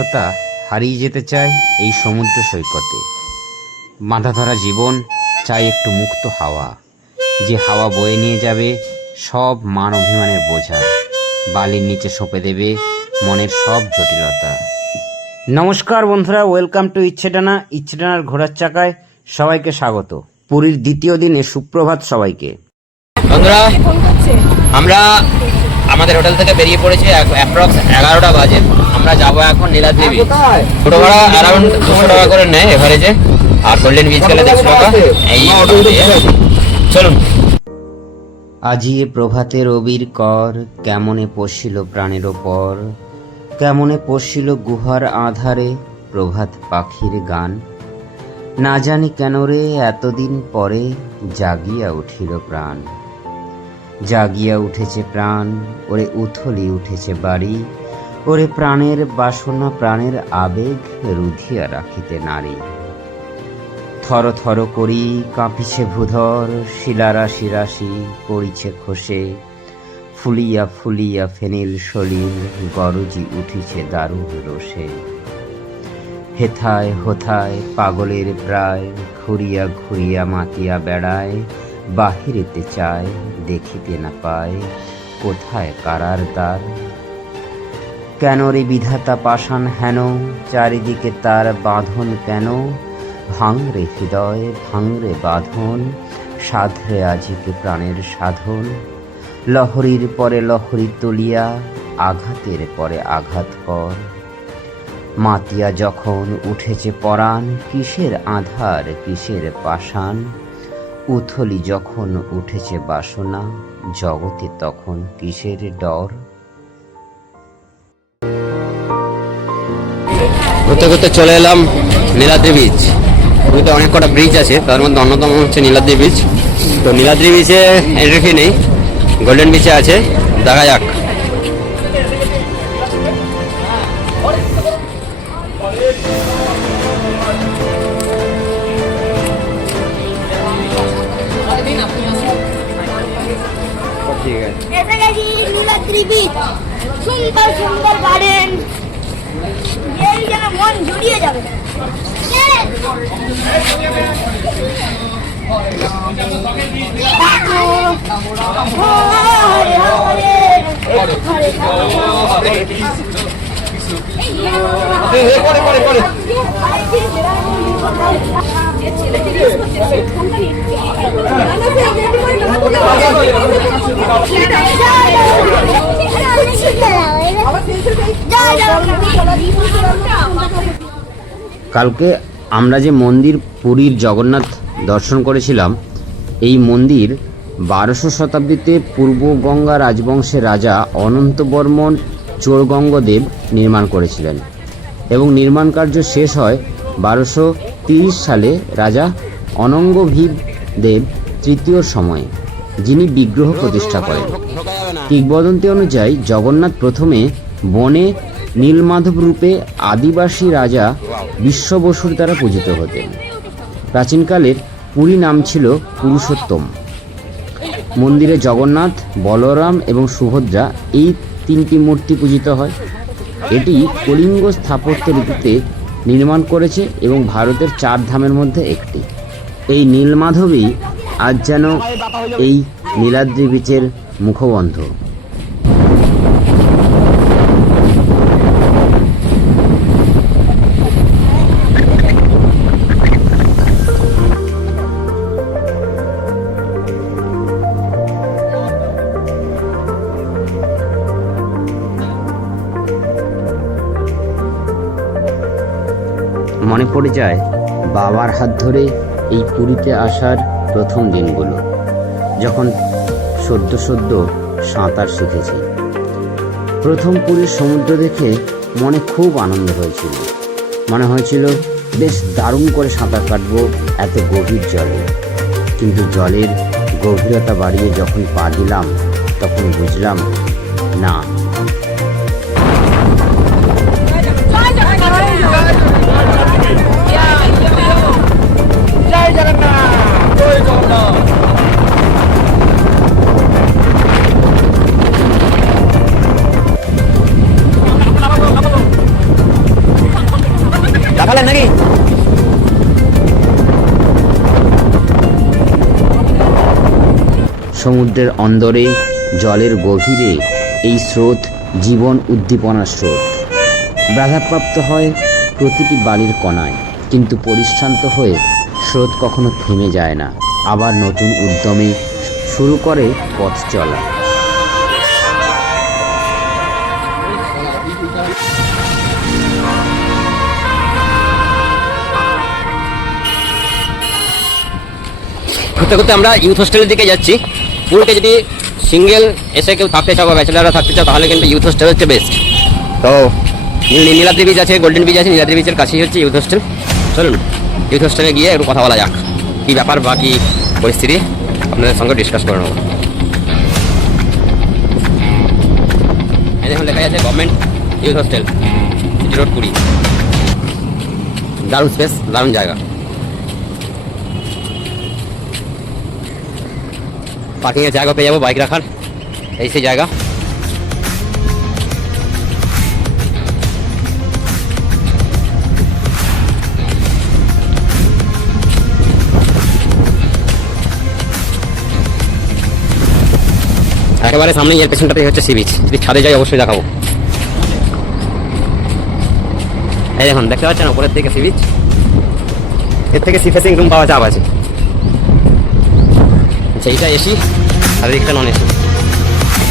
ব্যস্ততা হারিয়ে যেতে চায় এই সমুদ্র সৈকতে। বাঁধা ধরা জীবন চাই একটু মুক্ত হাওয়া, যে হাওয়া বয়ে নিয়ে যাবে সব মান অভিমানের বোঝা, বালির নিচে সঁপে দেবে মনের সব জটিলতা। নমস্কার বন্ধুরা, ওয়েলকাম টু ইচ্ছেটানার ঘোড়ার চাকায় সবাইকে স্বাগত। পুরীর দ্বিতীয় দিনে সুপ্রভাত সবাইকে। বন্ধুরা, আমরা আমাদের হোটেল থেকে বেরিয়ে পড়েছি অ্যাপ্রক্স 11টা বাজে। আমরা যাবো এখন নীলাদ্রি বিচ। ছোটো ভাড়া অ্যারাউন্ড 200 টাকা করে নেয় এভারেজে, আর গোল্ডেন বিচ গেলে 150 টাকা। এই চলুন। আজিয়ে প্রভাতে রবির কর, কেমনে পশিল প্রাণের ওপর, কেমনে পশিল গুহার আধারে প্রভাত পাখির গান। না জানি কেন রে এতদিন পরে জাগিয়া উঠিল প্রাণ, জাগিয়া উঠেছে প্রাণ, ওরে উথলি উঠেছে বাড়ি, ওরে প্রাণের বাসনা প্রাণের আবেগ রুধিয়া রাখিতে নারী। থর থর করি কাঁপিছে ভূধর, শিলারাশি রাশি পড়িছে খসে, ফুলিয়া ফুলিয়া ফেনিল সলিল গরজি উঠিছে দারুণ রোষে। হেথায় হোথায় পাগলের প্রায়, ঘুরিয়া ঘুরিয়া মাতিয়া বেড়ায়, বাহিরেতে চায় দেখিতে না পায় কোথায় কারার দ্বার। কেন রে বিধাতা পাষাণ হেন, চারিদিকে তার বাঁধন কেন, ভাঙরে হৃদয় ভাঙরে বাঁধন, সাধরে আজিকে প্রাণের সাধন। লহরীর পরে লহরী তুলিয়া, আঘাতের পরে আঘাত কর। মাতিয়া যখন উঠেছে পরাণ, কিসের আধার কিসের পাষাণ। উথলি যখন উঠেছে বাসনা, জগতে তখন কিসের ডর। ঘুরতে ঘুরতে চলে এলাম নীলাদ্রি বিচ। পুরীতে অনেক কটা ব্রিজ আছে, তার মধ্যে অন্যতম হচ্ছে নীলাদ্রি বিচ। তো নীলাদ্রি বিচে এন্ট্রি ফি নেই, গোল্ডেন বিচে আছে। দেখা যাক। নীলাদ্রি বিচ, সুন্দর সুন্দর গার্ডেন, এই যেন মন জুড়িয়ে যাবে। কালকে আমরা যে মন্দির পুরীর জগন্নাথ দর্শন করেছিলাম, এই মন্দির 1200 শতাব্দীতে পূর্ব গঙ্গা রাজবংশের রাজা অনন্তবর্মন চোরগঙ্গদেব নির্মাণ করেছিলেন এবং নির্মাণ কার্য শেষ হয় 1230 সালে রাজা অনঙ্গভীম দেব তৃতীয় সময়ে, যিনি বিগ্রহ প্রতিষ্ঠা করেন। কিংবদন্তি অনুযায়ী জগন্নাথ প্রথমে বনে নীলমাধব রূপে আদিবাসী রাজা বিশ্ব বসুর দ্বারা পূজিত হতেন। প্রাচীনকালের পুরী নাম ছিল পুরুষোত্তম। মন্দিরে জগন্নাথ, বলরাম এবং সুভদ্রা এই 3টি মূর্তি পূজিত হয়। এটি কলিঙ্গ স্থাপত্য রীতিতে নির্মাণ করেছে এবং ভারতের 4 ধামের মধ্যে একটি। এই নীলমাধবই আজ যেন এই নীলাদ্রি বিচের মুখবন্ধ। মনে পড়ে যায় বাবার হাত ধরে এই পুরীতে আসার প্রথম দিনগুলো, যখন সদ্য সাঁতার শিখেছি। প্রথম পুরীর সমুদ্র দেখে মনে খুব আনন্দ হয়েছিল। মনে হয়েছিল বেশ দারুণ করে সাঁতার কাটবো এত গভীর জলে। কিন্তু জলের গভীরতা বাড়িয়ে যখন পা দিলাম, তখন বুঝলাম না, সমুদ্রের অন্দরে জলের গভীরে এই স্রোত জীবন উদ্দীপনার স্রোত। বাধাপ্রাপ্ত হয় প্রতিটি বালির কণায়, কিন্তু পরিশ্রান্ত হয়ে স্রোত কখনো থেমে যায় না, আবার নতুন উদ্যমে শুরু করে পথ চলা। ঘুরতে ঘুরতে আমরা ইউথ হোস্টেলের দিকে যাচ্ছি। পুরীতে যদি সিঙ্গেল এসে কেউ থাকতে চাও বা ব্যাচেলাররা থাকতে চাও, তাহলে কিন্তু ইউথ হোস্টেল হচ্ছে বেস্ট। তো নীলাদ্রি বিচ আছে, গোল্ডেন বিচ আছে, নীলাদ্রি বিচের কাছেই হচ্ছে ইউথ হোস্টেল। চলুন ইউথ হোস্টেলে গিয়ে একটু কথা বলা যাক, কী ব্যাপার বা কী পরিস্থিতি আপনাদের সঙ্গে ডিসকাস করে নেব। এখন লেখা যাচ্ছে government youth hostel, road Puri. দারুণ স্পেস, দারুণ জায়গা। পার্কিংয়ের জায়গা পেয়ে যাবো বাইক রাখার, এই সেই জায়গা। একেবারে সামনে এর পেছনটাতেই হচ্ছে সি বিচ। যদি ছাদে যাই অবশ্যই দেখাবো। এই দেখুন, দেখতে পাচ্ছেন উপরের থেকে সি বিচ, এর থেকে সি ফেসিং রুম পাওয়া চাপ আছে। সেইটা এসি আর দিকটা নন এসি।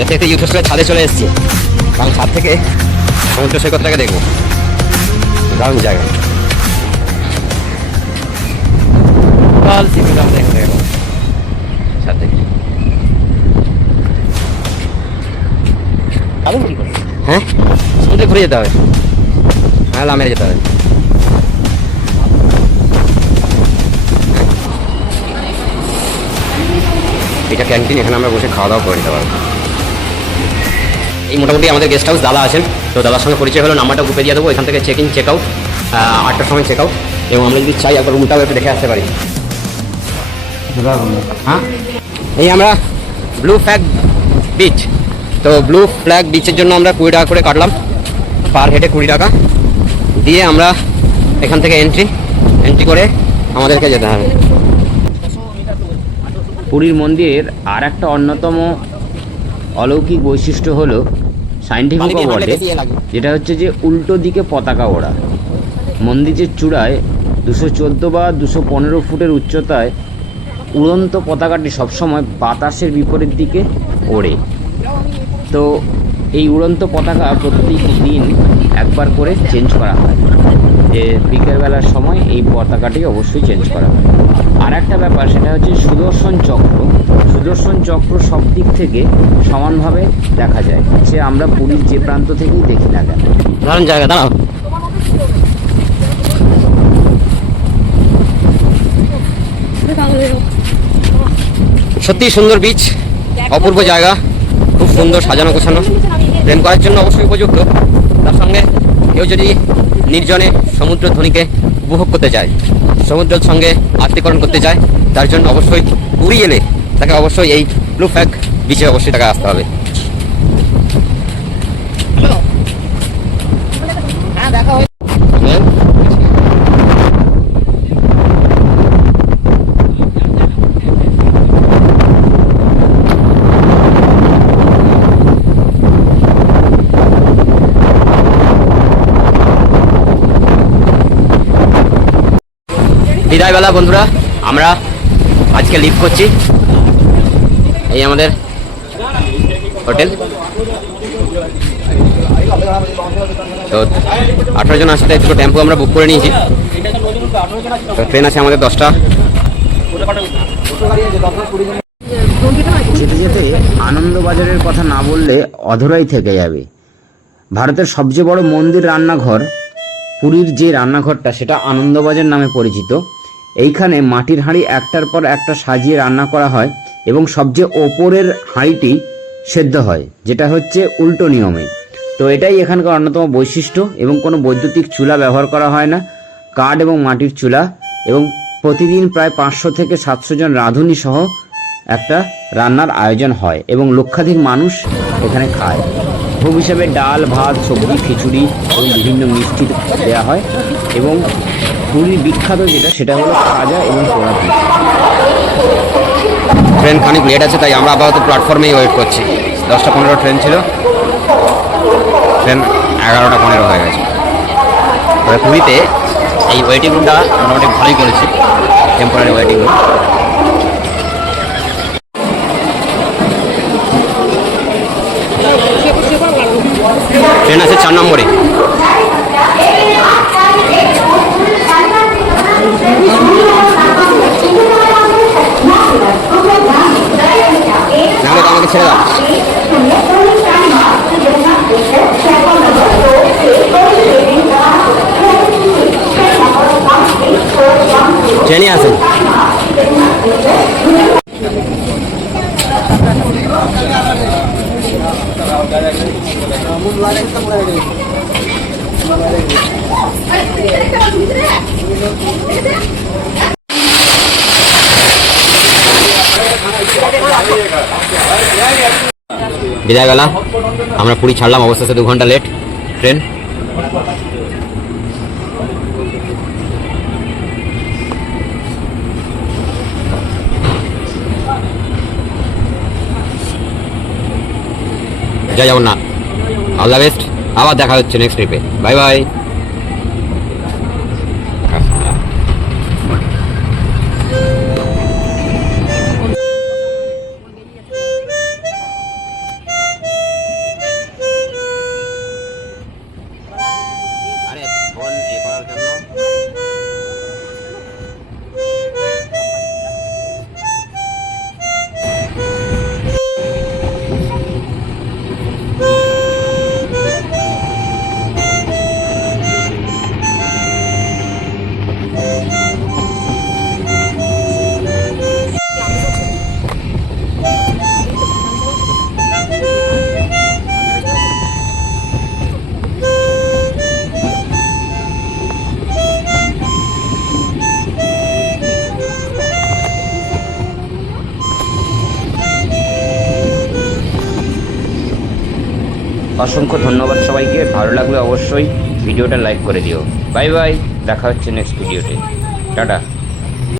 এর থেকে ইউথ হোস্টেলের ছাদে চলে এসেছি, কারণ ছাদ থেকে সমুদ্র সৈকতটাকে দেখবো। দারুণ জায়গা। ছাদ থেকে হ্যাঁ, সমুদ্রে ঘুরে যেতে হবে, হ্যাঁ লামেরে যেতে হবে। এটা ক্যান্টিন, এখানে আমরা বসে খাওয়া দাওয়া করে নিতে পারবো। এই মোটামুটি আমাদের গেস্ট হাউস দাদা আছেন, তো দাদার সঙ্গে পরিচয় হলো, নাম্বারটা গ্রুপে দিয়ে দেবো। এখান থেকে চেক ইন চেক আউট 8টার সময় চেক আউট, এবং আমরা যদি চাই একবার রুমটাও একটু দেখে আসতে পারি। হ্যাঁ, এই আমরা ব্লু ফ্ল্যাগ বিচ। তো ব্লু ফ্ল্যাগ বিচের জন্য আমরা 20 টাকা করে কাটলাম, পার হেডে 20 টাকা দিয়ে আমরা এখান থেকে এন্ট্রি করে আমাদেরকে যেতে হবে। পুরীর মন্দিরের আর একটা অন্যতম অলৌকিক বৈশিষ্ট্য হলো সায়েন্টিফিকও বটে, যেটা হচ্ছে যে উল্টো দিকে পতাকা ওড়া। মন্দিরের চূড়ায় 214 বা 215 ফুটের উচ্চতায় উড়ন্ত পতাকাটি সবসময় বাতাসের বিপরীত দিকে ওড়ে। তো এই উড়ন্ত পতাকা প্রত্যেক দিন একবার করে চেঞ্জ করা হয়, যে বিকেলবেলার সময় এই পতাকাটি অবশ্যই চেঞ্জ করা হয়। আর একটা ব্যাপার, সেটা হচ্ছে সুদর্শন চক্র। সুদর্শন চক্র সব দিক থেকে সমানভাবে দেখা যায়, সে আমরা পুরীর যে প্রান্ত থেকেই দেখি না কেন। দারুণ জায়গা, দাঁড়াও। সত্যি সুন্দর বিচ, অপূর্ব জায়গা, খুব সুন্দর সাজানো গোছানো, প্রেম করার জন্য অবশ্যই উপযুক্ত। তার সঙ্গে কেউ যদি নির্জনে সমুদ্র ধ্বনিকে উপভোগ করতে চায়, সমুদ্রের সঙ্গে আত্মীকরণ করতে চায়, তার জন্য অবশ্যই পুরী এলে তাকে অবশ্যই এই ব্লু ফ্ল্যাগ বিচে অবশ্যই তাকে আসতে হবে। বিদায়বেলা বন্ধুরা, আমরা আজকে লিভ করছি। এই আমাদের হোটেল। তো 18 জন আসতে দুটো টেম্পো আমরা বুক করে নিয়েছি। তো ট্রেন আছে আমাদের 10টা। যেতে যেতে আনন্দবাজারের কথা না বললে অধরাই থেকে যাবে। ভারতের সবচেয়ে বড় মন্দির রান্নাঘর পুরীর যে রান্নাঘরটা, সেটা আনন্দবাজার নামে পরিচিত। এইখানে মাটির হাঁড়ি একটার পর একটা সাজিয়ে রান্না করা হয়, এবং সবচেয়ে ওপরের হাঁড়িটি সেদ্ধ হয়, যেটা হচ্ছে উল্টো নিয়মে। তো এটাই এখানকার অন্যতম বৈশিষ্ট্য, এবং কোনো বৈদ্যুতিক চুলা ব্যবহার করা হয় না, কাঠ এবং মাটির চুলা। এবং প্রতিদিন প্রায় 500 থেকে 700 জন রাঁধুনি সহ একটা রান্নার আয়োজন হয়, এবং লক্ষাধিক মানুষ এখানে খায়। ভোগ হিসেবে ডাল, ভাত, সবজি, খিচুড়ি এবং বিভিন্ন মিষ্টি দেওয়া হয়। এবং পুরীর বিখ্যাত যেটা, সেটা হলো খাজা এবং পোড়া পিঠে। ট্রেন খানিক লেট আছে, তাই আমরা আপাতত প্ল্যাটফর্মেই ওয়েট করছি। 10টা 15 ট্রেন ছিল, ট্রেন 11টা 15 হয়ে গেছে। তবে পুরীতে এই ওয়েটিং রুমটা মোটামুটি ভালোই করেছে, টেম্পোরারি ওয়েটিং রুম। ট্রেন আছে 4 নম্বরে। নাহলে তো আমাকে ছেড়ে দাও। ট্রেনে আসেন। বিদায় বেলা, আমরা পুরী ছাড়লাম, অবশেষে 2 ঘন্টা late train. Jai Jagannath, all the best. আবার দেখা হচ্ছে নেক্সট ট্রিপে। Bye bye. আরে ফোন এ করার জন্য অসংখ্য ধন্যবাদ সবাইকে। ভালো লাগলে অবশ্যই ভিডিওটা লাইক করে দিও। বাই বাই, দেখা হচ্ছে নেক্সট ভিডিওতে। টাটা।